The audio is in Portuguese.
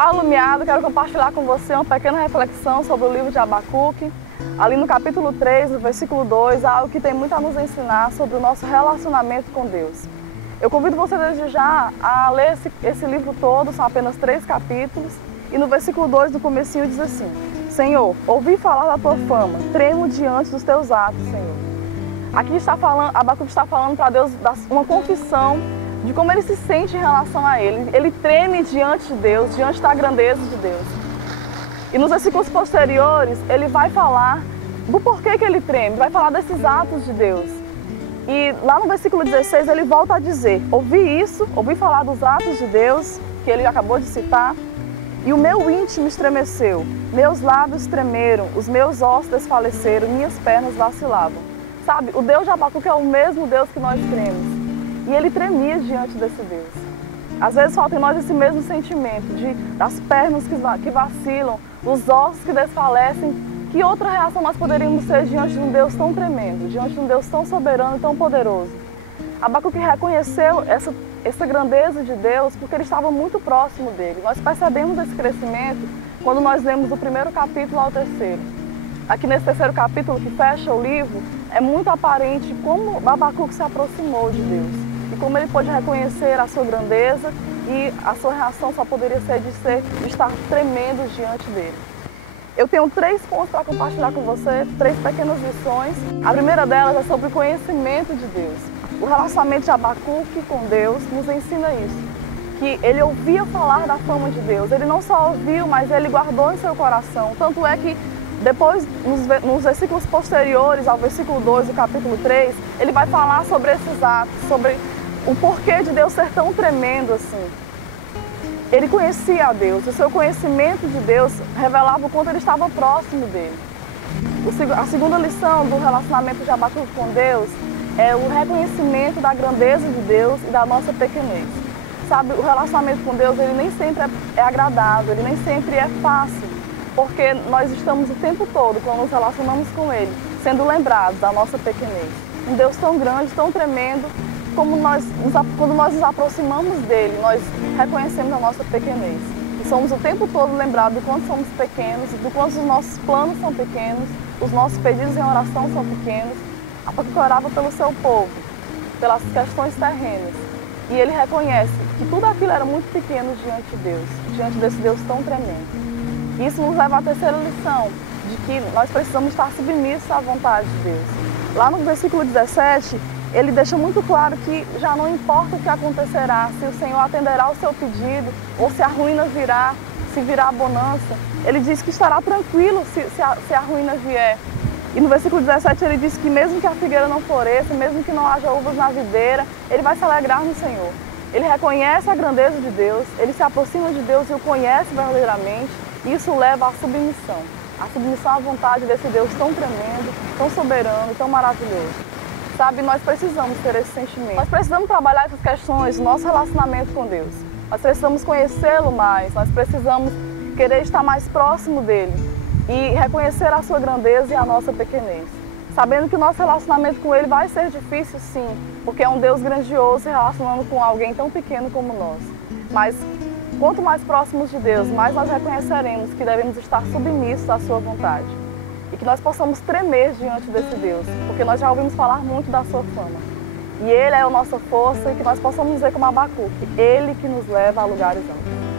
Fala Lumiado, quero compartilhar com você uma pequena reflexão sobre o livro de Abacuque. Ali no capítulo 3, no versículo 2, há algo que tem muito a nos ensinar sobre o nosso relacionamento com Deus. Eu convido você desde já a ler esse livro todo, são apenas 3 capítulos, e no versículo 2 do comecinho diz assim: Senhor, ouvi falar da tua fama, tremo diante dos teus atos, Senhor. Aqui Abacuque está falando para Deus uma confissão de como ele se sente em relação a ele. Ele treme diante de Deus, diante da grandeza de Deus. E nos versículos posteriores, ele vai falar do porquê que ele treme, vai falar desses atos de Deus. E lá no versículo 16, ele volta a dizer: ouvi falar dos atos de Deus, que ele acabou de citar, e o meu íntimo estremeceu, meus lábios tremeram, os meus ossos desfaleceram, minhas pernas vacilavam. Sabe, o Deus de Abacuque é o mesmo Deus que nós cremos. E ele tremia diante desse Deus. Às vezes falta em nós esse mesmo sentimento das pernas que vacilam, dos ossos que desfalecem. Que outra reação nós poderíamos ter diante de um Deus tão tremendo, diante de um Deus tão soberano e tão poderoso? Abacuque reconheceu essa grandeza de Deus porque ele estava muito próximo dele. Nós percebemos esse crescimento quando nós lemos do primeiro capítulo ao terceiro. Aqui nesse terceiro capítulo que fecha o livro, é muito aparente como Abacuque se aproximou de Deus. E como ele pôde reconhecer a sua grandeza e a sua reação só poderia ser de estar tremendo diante dele. Eu tenho 3 pontos para compartilhar com você, 3 pequenas lições. A primeira delas é sobre o conhecimento de Deus. O relacionamento de Abacuque com Deus nos ensina isso, que ele ouvia falar da fama de Deus. Ele não só ouviu, mas ele guardou em seu coração. Tanto é que depois, nos versículos posteriores ao versículo 2 do capítulo 3, ele vai falar sobre esses atos, sobre o porquê de Deus ser tão tremendo assim. Ele conhecia a Deus, o seu conhecimento de Deus revelava o quanto ele estava próximo dele. A segunda lição do relacionamento de Abacuque com Deus é o reconhecimento da grandeza de Deus e da nossa pequenez. Sabe, o relacionamento com Deus ele nem sempre é agradável, ele nem sempre é fácil, porque nós estamos o tempo todo, quando nos relacionamos com Ele, sendo lembrados da nossa pequenez. Um Deus tão grande, tão tremendo, quando nós nos aproximamos dele, nós reconhecemos a nossa pequenez. E somos o tempo todo lembrados do quanto somos pequenos, do quanto os nossos planos são pequenos, os nossos pedidos em oração são pequenos. Abacuque orava pelo seu povo, pelas questões terrenas. E ele reconhece que tudo aquilo era muito pequeno diante de Deus, diante desse Deus tão tremendo. Isso nos leva à terceira lição, de que nós precisamos estar submissos à vontade de Deus. Lá no versículo 17, ele deixa muito claro que já não importa o que acontecerá, se o Senhor atenderá ao seu pedido, ou se a ruína virá, se virá a bonança. Ele diz que estará tranquilo se a ruína vier. E no versículo 17 ele diz que mesmo que a figueira não floresça, mesmo que não haja uvas na videira, ele vai se alegrar no Senhor. Ele reconhece a grandeza de Deus, ele se aproxima de Deus e o conhece verdadeiramente. Isso leva à submissão à vontade desse Deus tão tremendo, tão soberano, tão maravilhoso. Sabe, nós precisamos ter esse sentimento. Nós precisamos trabalhar essas questões do nosso relacionamento com Deus. Nós precisamos conhecê-lo mais, nós precisamos querer estar mais próximo dele e reconhecer a sua grandeza e a nossa pequenez. Sabendo que o nosso relacionamento com ele vai ser difícil sim, porque é um Deus grandioso se relacionando com alguém tão pequeno como nós. Mas quanto mais próximos de Deus, mais nós reconheceremos que devemos estar submissos à sua vontade. E que nós possamos tremer diante desse Deus, porque nós já ouvimos falar muito da sua fama. E Ele é a nossa força e que nós possamos dizer como Abacuque, Ele que nos leva a lugares altos.